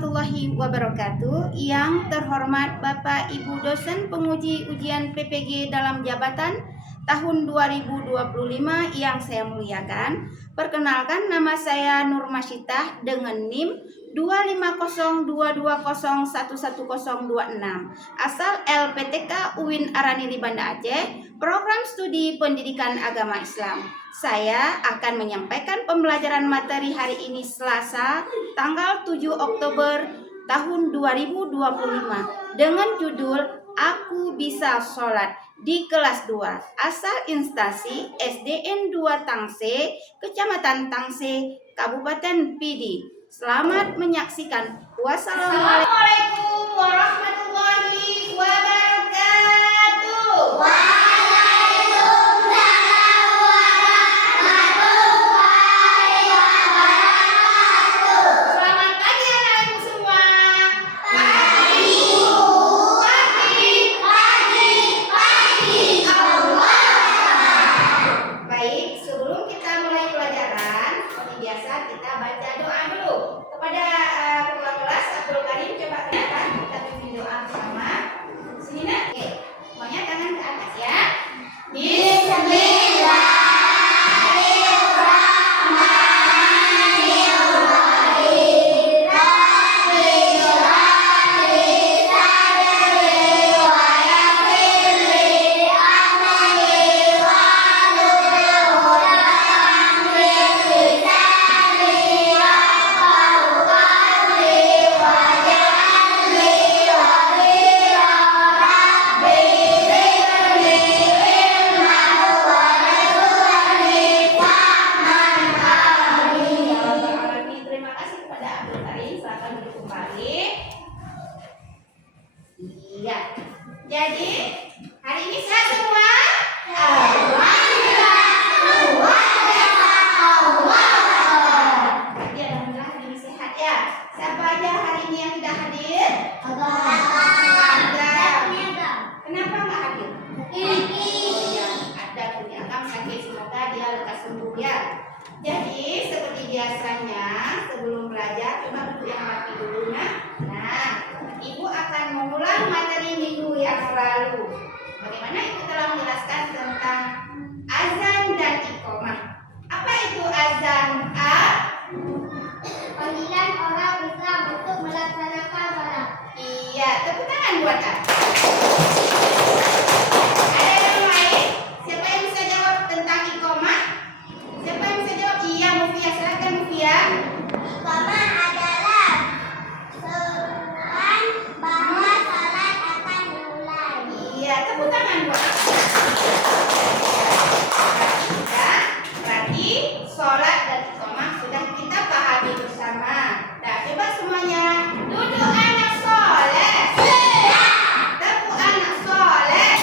warahmatullahi wabarakatuh. Yang terhormat Bapak Ibu dosen penguji ujian PPG dalam jabatan tahun 2025 yang saya muliakan. Perkenalkan, nama saya Nur Masyitah dengan NIM 25022011026, asal LPTK UIN Araniri Banda Aceh, program studi pendidikan agama Islam. Saya akan menyampaikan pembelajaran materi hari ini Selasa tanggal 7 Oktober tahun 2025 dengan judul Aku Bisa Sholat di kelas 2, asal instansi SDN 2 Tangse, Kecamatan Tangse, Kabupaten Pidi. Selamat menyaksikan. Wassalamualaikum warahmatullahi wabarakatuh. Iya. Jadi hari ini sehat semua? Alhamdulillah. Jadi alhamdulillah hari ini sehat ya. Siapa aja hari ini yang tidak hadir? Ada. Kenapa nggak hadir? Ada penyakit sakit, semoga dia lekas sembuh ya. Jadi seperti biasanya sebelum belajar coba duduk yang rapi dulu nah. Ibu akan mengulang materi minggu yang lalu. Bagaimana Ibu telah menjelaskan tentang azan dan iqamah. Apa itu azan? Panggilan orang Islam untuk melaksanakan salat. Iya, tepuk tangan buat A. Ada yang lain? Siapa yang bisa jawab tentang iqamah? Siapa yang bisa jawab? Iya, Mufia, silakan Mufia. Iqamah adalah seruan bahwa salat akan dimulai. Iya, tepuk tangan buat. Berarti sholat dan iqamah sudah kita pahami bersama. Nah, coba semuanya duduk anak soleh. Tepuk anak soleh.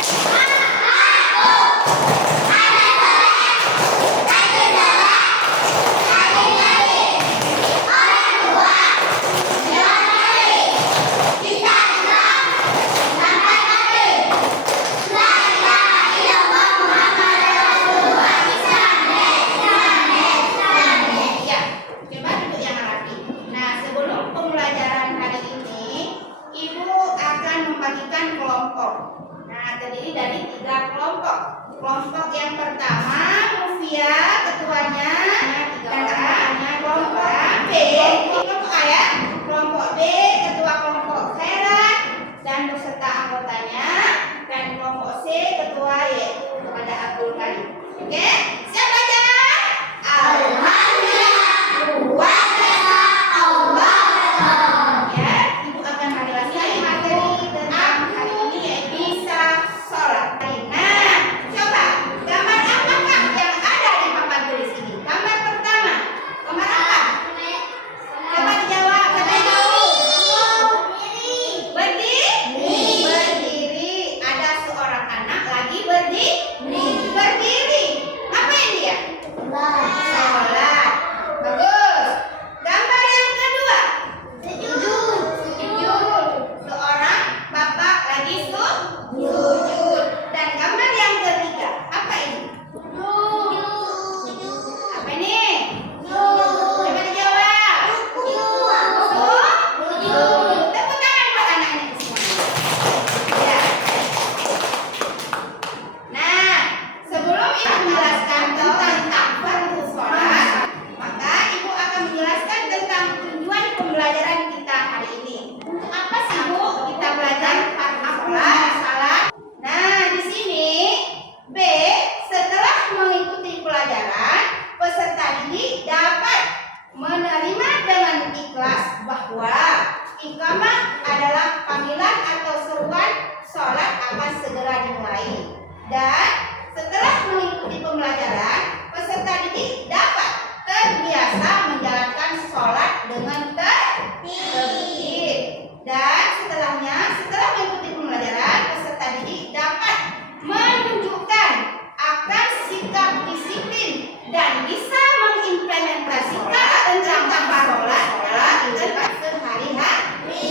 mengimplementasikan tentang sholat dalam kehidupan sehari-hari.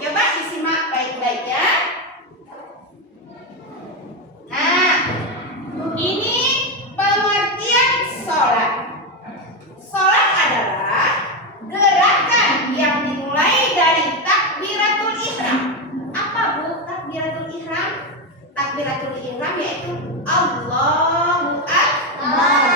Coba disimak baik-baik ya. Nah, ini pengertian sholat. Sholat adalah gerakan yang dimulai dari takbiratul ihram. Apa Bu takbiratul ihram? Takbiratul ihram yaitu Allahu Akbar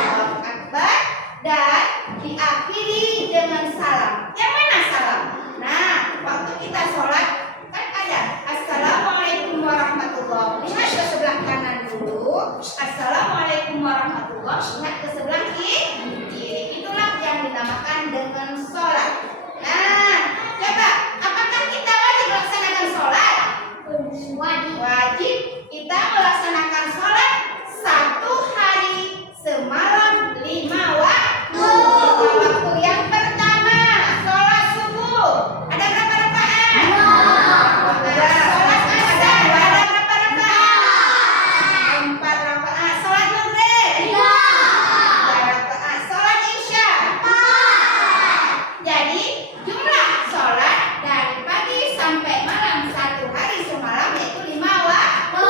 dan diakhiri dengan salam. Yang mana salam? Nah, waktu kita sholat kan ada Assalamualaikum warahmatullahi. Lihat ke sebelah kanan dulu. Assalamualaikum warahmatullahi. Lihat ke sebelah kiri. Itulah yang dinamakan dengan sholat. Nah, coba apakah kita wajib melaksanakan sholat? Wajib kita melaksanakan sholat 1 hari semalam 5 waktu. Yang pertama sholat subuh ada berapa rakaat? Sholat asar ada berapa rakaat? 4 rakaat. Sholat maghrib 3 rakaat. Sholat isya 4. Jadi jumlah sholat dari pagi sampai malam 1 hari semalam yaitu 5 waktu.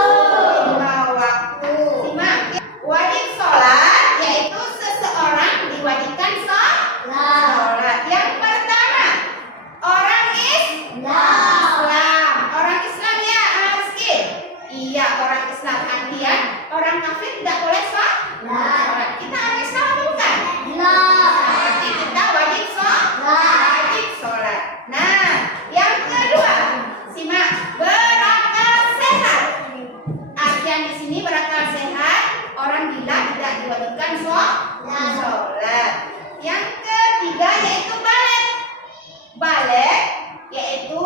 Wajib sholat yaitu seseorang diwajibkan sholat. Yang pertama orang Islam. Orang Islam ya miskin. Iya orang Islam artian orang kafir tidak boleh sholat. Kita orang Islam bukan? Berarti kita wajib sholat. Nah, yang kedua simak berakal sehat. Artian di sini berakal sehat orang gila tidak diwajibkan sholat. Yang ketiga yaitu balik. Balik yaitu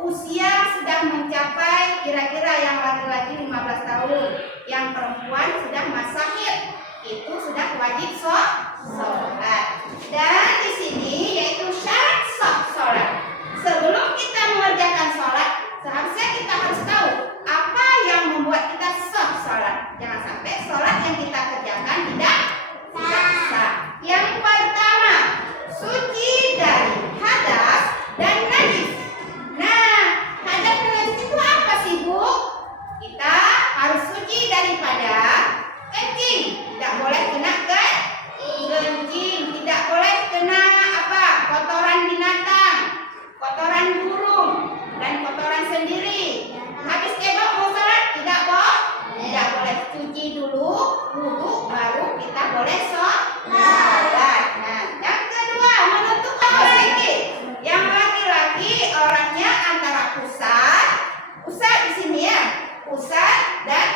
usia sudah mencapai kira-kira yang laki-laki 15 tahun, yang perempuan sudah masa haid, itu sudah wajib sholat. Dan di sini yaitu syarat sholat. Sebelum kita mengerjakan sholat, seharusnya kita harus tahu apa yang membuat kita sholat. Jangan sampai sholat yang kita kerjakan tidak sah. Yang pertama, suci dari hadas dan najis. Nah, hadas dan najis itu apa sih Bu? Kita harus suci daripada kencing. Tidak boleh kena kencing. Tidak boleh kena apa? Kotoran binatang, kotoran burung, dan kotoran sendiri. Habis kebab mau sholat tidak boleh cuci dulu, wudhu baru kita boleh sholat. Nah, yang kedua menutup laki-laki. Yang laki-laki orangnya antara pusat di sini ya, pusat dan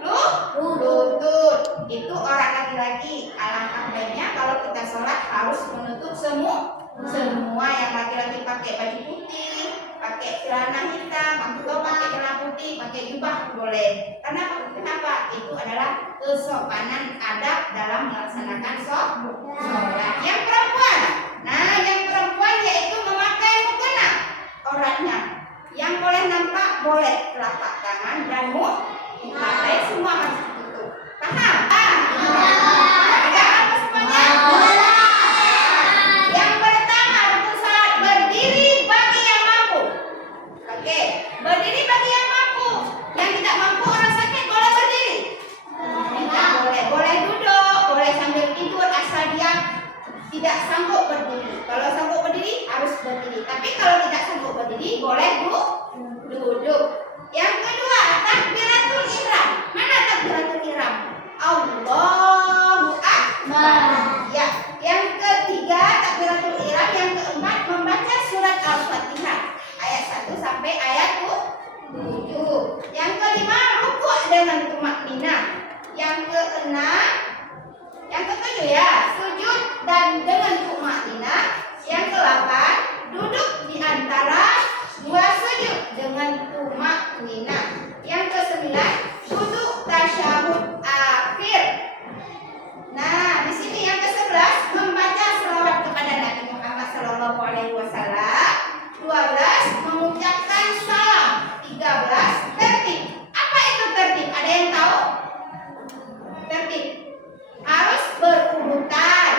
lutut. Itu orang laki-laki. Alangkah baiknya kalau kita sholat harus menutup semua. Yang laki-laki pakai baju putih, pakai celana hitam, atau pakai celana putih, pakai jubah boleh. Kenapa? Itu adalah kesopanan adab dalam melaksanakan sholat. Yang perempuan, yang perempuan yaitu memakai mukena orangnya. Yang boleh nampak boleh telapak tangan dan muka, semua harus ditutup. Paham? Ada apa semuanya? Yang pertama untuk sholat berdiri bagi yang mampu. Oke, berdiri bagi yang mampu. Yang tidak mampu orang sakit boleh berdiri. Tidak boleh duduk, boleh sambil tidur asal dia tidak sanggup berdiri. Kalau sanggup berdiri harus berdiri. Tapi kalau tidak sanggup berdiri boleh duduk. Yang kedua takbiratul ihram. Mana takbiratul ihram? Allahu Akbar. Ya. Yang ketiga takbiratul ihram. Yang keempat membaca surat Al-Fatihah ayat 1 sampai ayat 7. Yang kelima rukuk dengan tumakninah. Yang keenam, yang ketujuh ya sujud dan dengan tumakninah. Yang ke-8 duduk di antara 2 sujud dengan tumakninah. Yang ke-9 duduk tasyahud akhir. Nah, di sini yang ke-11 membaca selawat kepada Nabi Muhammad SAW. 12 mengucapkan salam. 13 tertib. Apa itu tertib? Ada yang tahu? Tertib harus berurutan.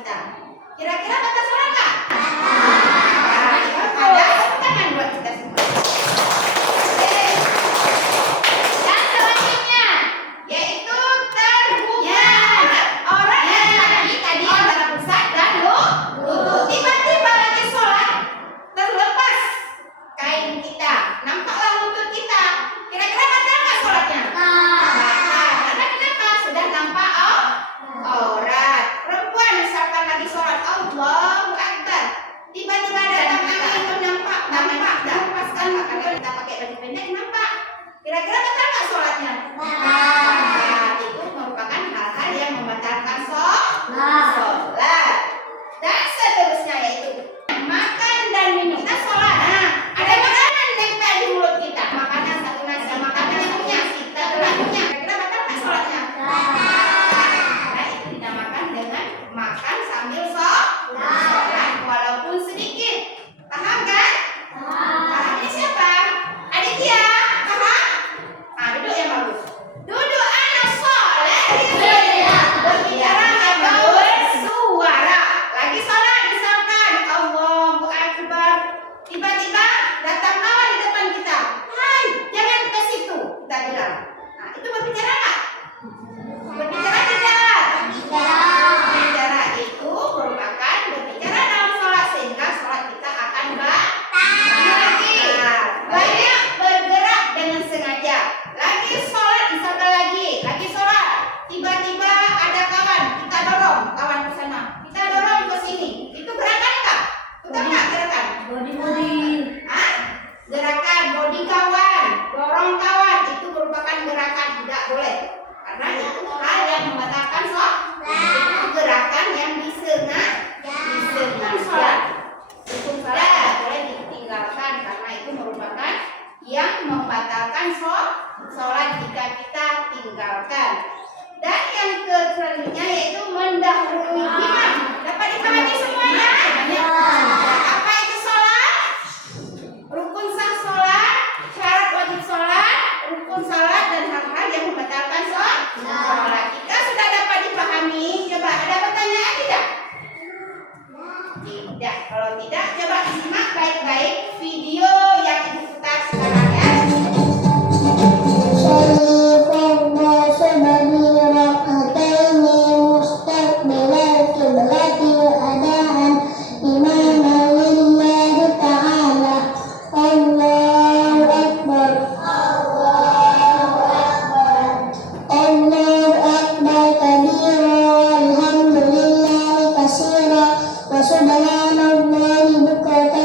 kita. Kira-kira batal sholat nggak? Ada tangan buat kita semua. Oke. Dan selanjutnya yaitu terbuka. Orang yang tadi antara pusat dan lutut. Tiba-tiba lagi sholat terlepas kain kita, nampaklah lutut kita. Kira-kira batal nggak sholatnya? Karena kenapa? Sudah nampak aurat. Perempuan misalkan lagi sholat, Allahu Akbar, tiba-tiba datang angin nampak dan lepaskan karena kita pakai baju pendek nampak. Kira-kira batal nggak sholatnya? Itu merupakan hal-hal yang membatalkan sholat. Dan seterusnya yaitu makan dan minum. Kita sholat, ada makanan nempel di mulut kita. Makanan satu nasi, makanan yang punya kita terlalunya. Kira-kira batal nggak sholatnya? Karena itu dinamakan dengan makan sambil sholat walaupun sedikit. Paham kan? Paham ini siapa? Aditya, paham? Duduk yang bagus. Duduk anak soleh. Berbicara atau bersuara. Lagi sholat misalkan Allahu Akbar, tiba-tiba datang kawan di depan kita. Hai, jangan ke situ, kita bilang. Itu berbicara nggak? Berbicara tidak? Berbicara itu merupakan berbicara dalam sholat sehingga sholat kita akan batal. Banyak bergerak dengan sengaja. Lagi sholat misalkan lagi sholat, tiba-tiba ada kawan, kita dorong kawan ke sana, kita dorong ke sini. Itu gerakan nggak? Bukan nggak gerakan? Gerakan body kawan, dorong kawan itu merupakan gerakan, tidak boleh. Karena itu hal yang membatalkan sholat. Itu gerakan yang disengaja. Hukum sholat tidak boleh ditinggalkan karena itu merupakan yang membatalkan sholat jika kita tinggalkan. Dan yang selanjutnya yaitu mendahului imam. Dapat dipahami semuanya? Apa itu sholat? Rukun sah sholat, syarat wajib sholat, rukun sholat dan hal-hal yang membatalkan sholat. Kita sudah dapat dipahami. Coba ada pertanyaan tidak? Tidak. Kalau tidak, coba simak baik-baik video yang ibu putar sekarang ya. Subhanallah bukratan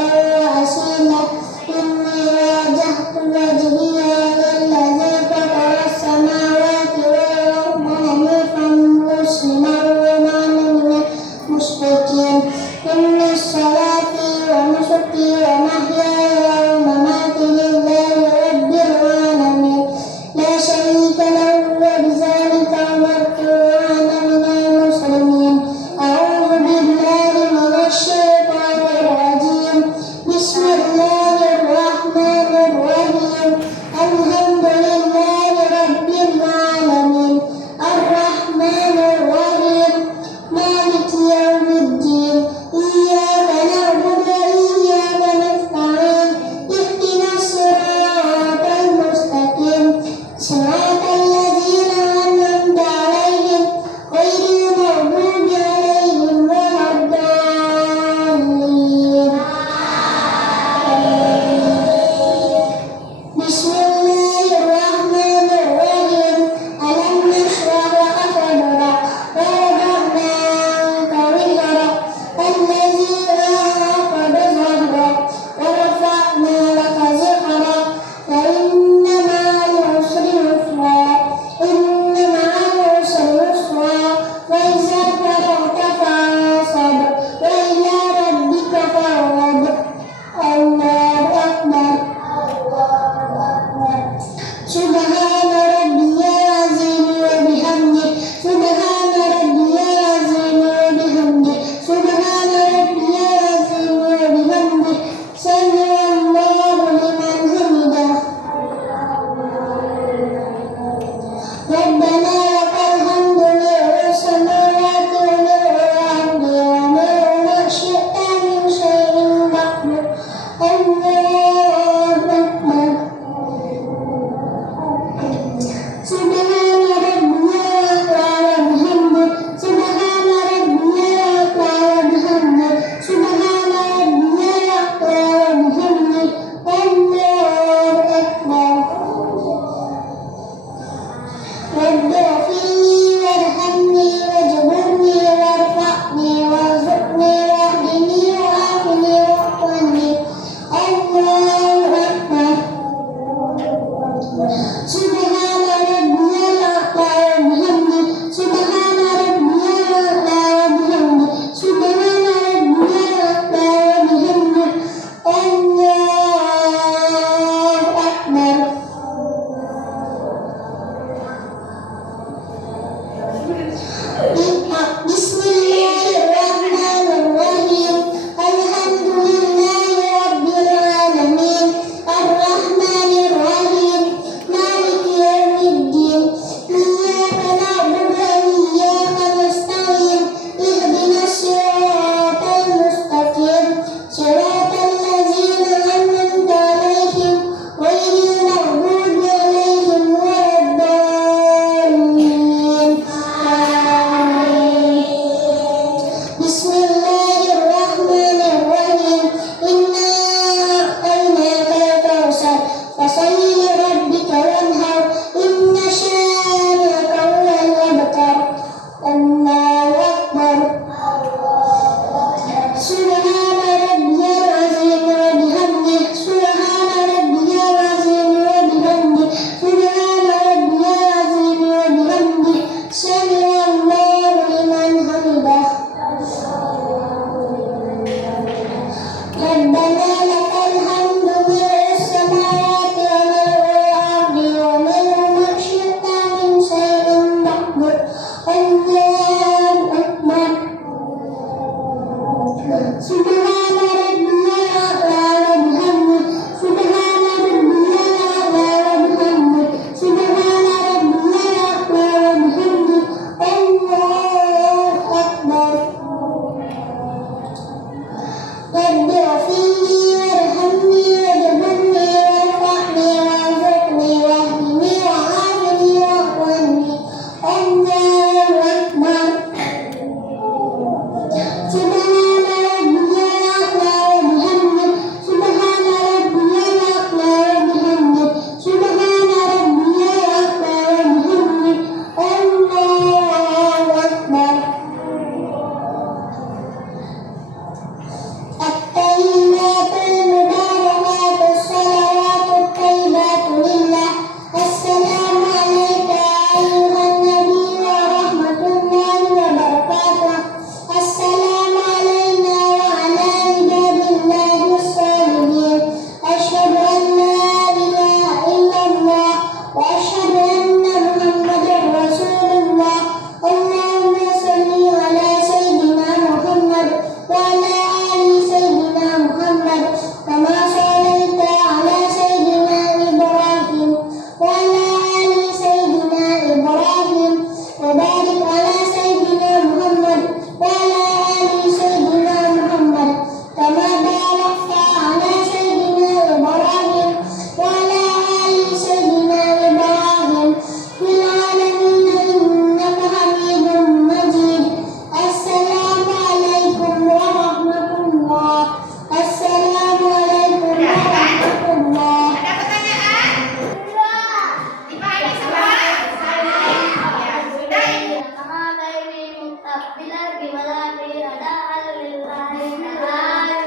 القبلة أداء لله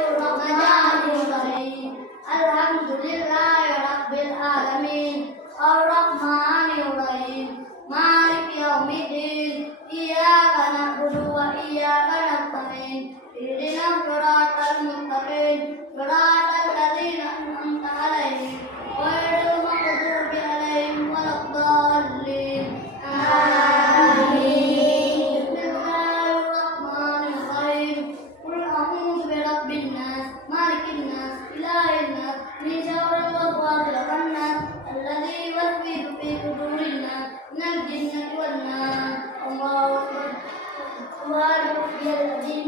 الرحمن الرحيم الحمد لله رب العالمين الرحمن الرحيم مالك يوم الدين إياك نعبد وإياك نستعين اهدنا الصراط المستقيم صراط الذين أنعمت عليهم غير المغضوب عليهم ولا الضالين آمين بسم الله الرحمن الرحيم قل أعوذ برب الناس مالك الناس إله الناس من شر الوسواس الخناس الذي يوسوس في صدور الناس من الجنة والناس الله أكبر سبحان ربي العظيم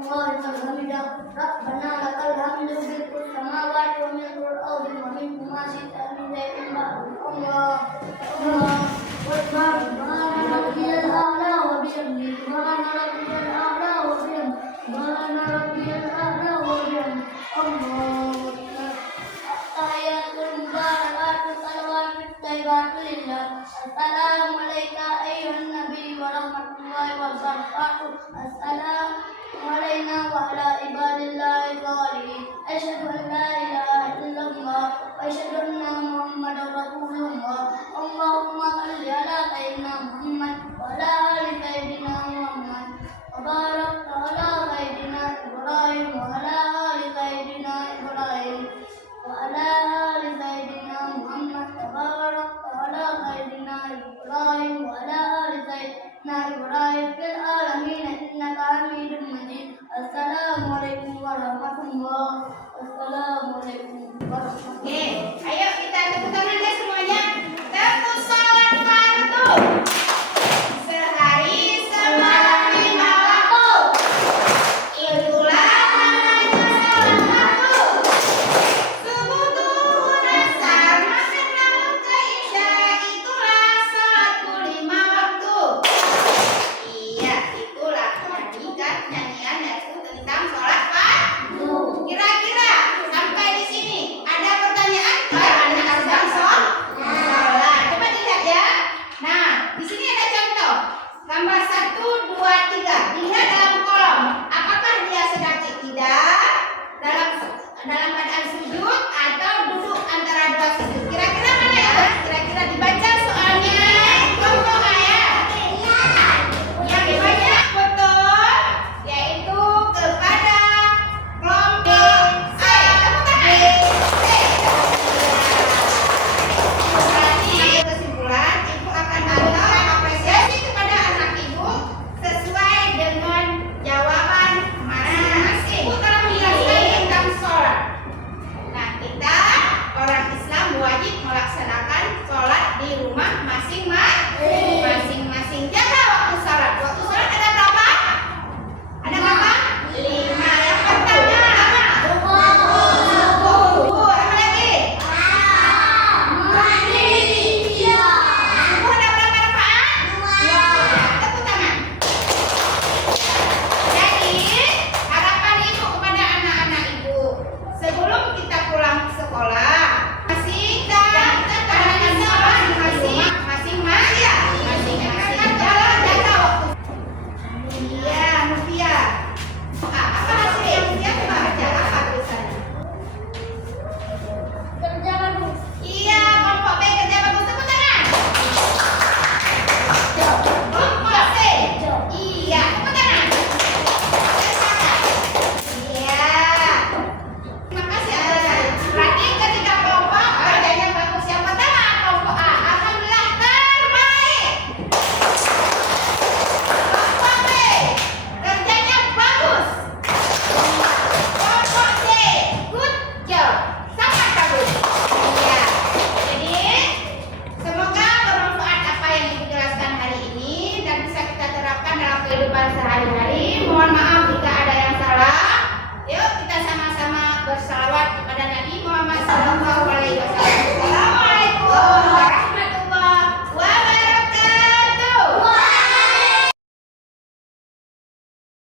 الله الحمد ربنا لك الحمد ملك السماوات وملك الأرض وملك ما شئت من شيء بعد الله أكبر سبحان ربي الأعلى وبحمده سبحان ربي الأعلى وبحمده سبحان ربي الأعلى وبحمده الله أكبر التحيات المباركات الصلوات الطيبات لله السلام عليك أيها النبي ورحمة الله وبركاته السلام علينا وعلى عباد الله الصالحين أشهد أن لا إله إلا الله وأشهد أن محمدا رسول الله اللهم صل على سيدنا محمد وعلى آل سيدنا محمد وبارك على سيدنا إبراهيم وعلى آل سيدنا إبراهيم وعلى آل سيدنا محمد وبارك على سيدنا إبراهيم وعلى آل سيدنا إبراهيم في العالمين إنك حميد مجيد السلام عليكم ورحمة الله السلام عليكم ورحمة الله. Oke, ayo kita tepuk tangan deh semuanya. Tepuk salat fardu. Sehari semalam 5 waktu. Itulah namanya salat fardu. Subuh zuhur asar maghrib lalu ke isya. Itulah salatku 5 waktu. Iya, itulah nyanyian yaitu tentang salat fardu. Kira-kira sampai di sini ada pertanyaan? Anak sedang sholat. Coba dilihat ya. Nah, di sini ada contoh. Gambar 1, 2, 3. Dilihat dalam kolom. Apakah dia sedang iktidal, dalam keadaan sujud atau duduk antara dua sujud? Kira-kira mana ya? Kira-kira dibaca soalnya. Contoh ya. Yang dibaca betul yaitu kepada kelompok A. Tepuk tangan. Berarti kesimpulan ibu akan mengatur apresiasi kepada anak ibu sesuai dengan jawaban masing-masing. Ibu telah menjelaskan tentang sholat. Nah, kita orang Islam wajib melaksanakan sholat di rumah masing-masing. Jaga waktu sholat. Waktu sholat ada berapa? Ada berapa? 5. Yang pertama apa? Subuh. Apa lagi? Subuh ada berapa rakaat? 2. Tepuk tangan. Jadi, harapan ibu kepada anak-anak ibu, sebelum kita pulang ke sekolah, kita perhatikan sholat masing-masing. Jaga waktu. Iya, Nufia. Apa hasilnya? Nufia coba baca apa tulisannya? Kerja bagus. Iya, kelompok B kerja bagus. Tepuk tangan. Kelompok C. Iya, tepuk tangan. Iya. Terima kasih atas. Berarti ketika kelompok kerjanya bagus. Yang pertama kelompok A. Alhamdulillah terbaik. Kelompok B kerjanya bagus. Kelompok C good job. Sangat bagus. Iya. Jadi semoga bermanfaat apa yang dijelaskan hari ini dan bisa kita terapkan dalam kehidupan sehari-hari. Mohon maaf jika ada yang salah. Yuk kita sama-sama bersalawat kepada Nabi Muhammad SAW.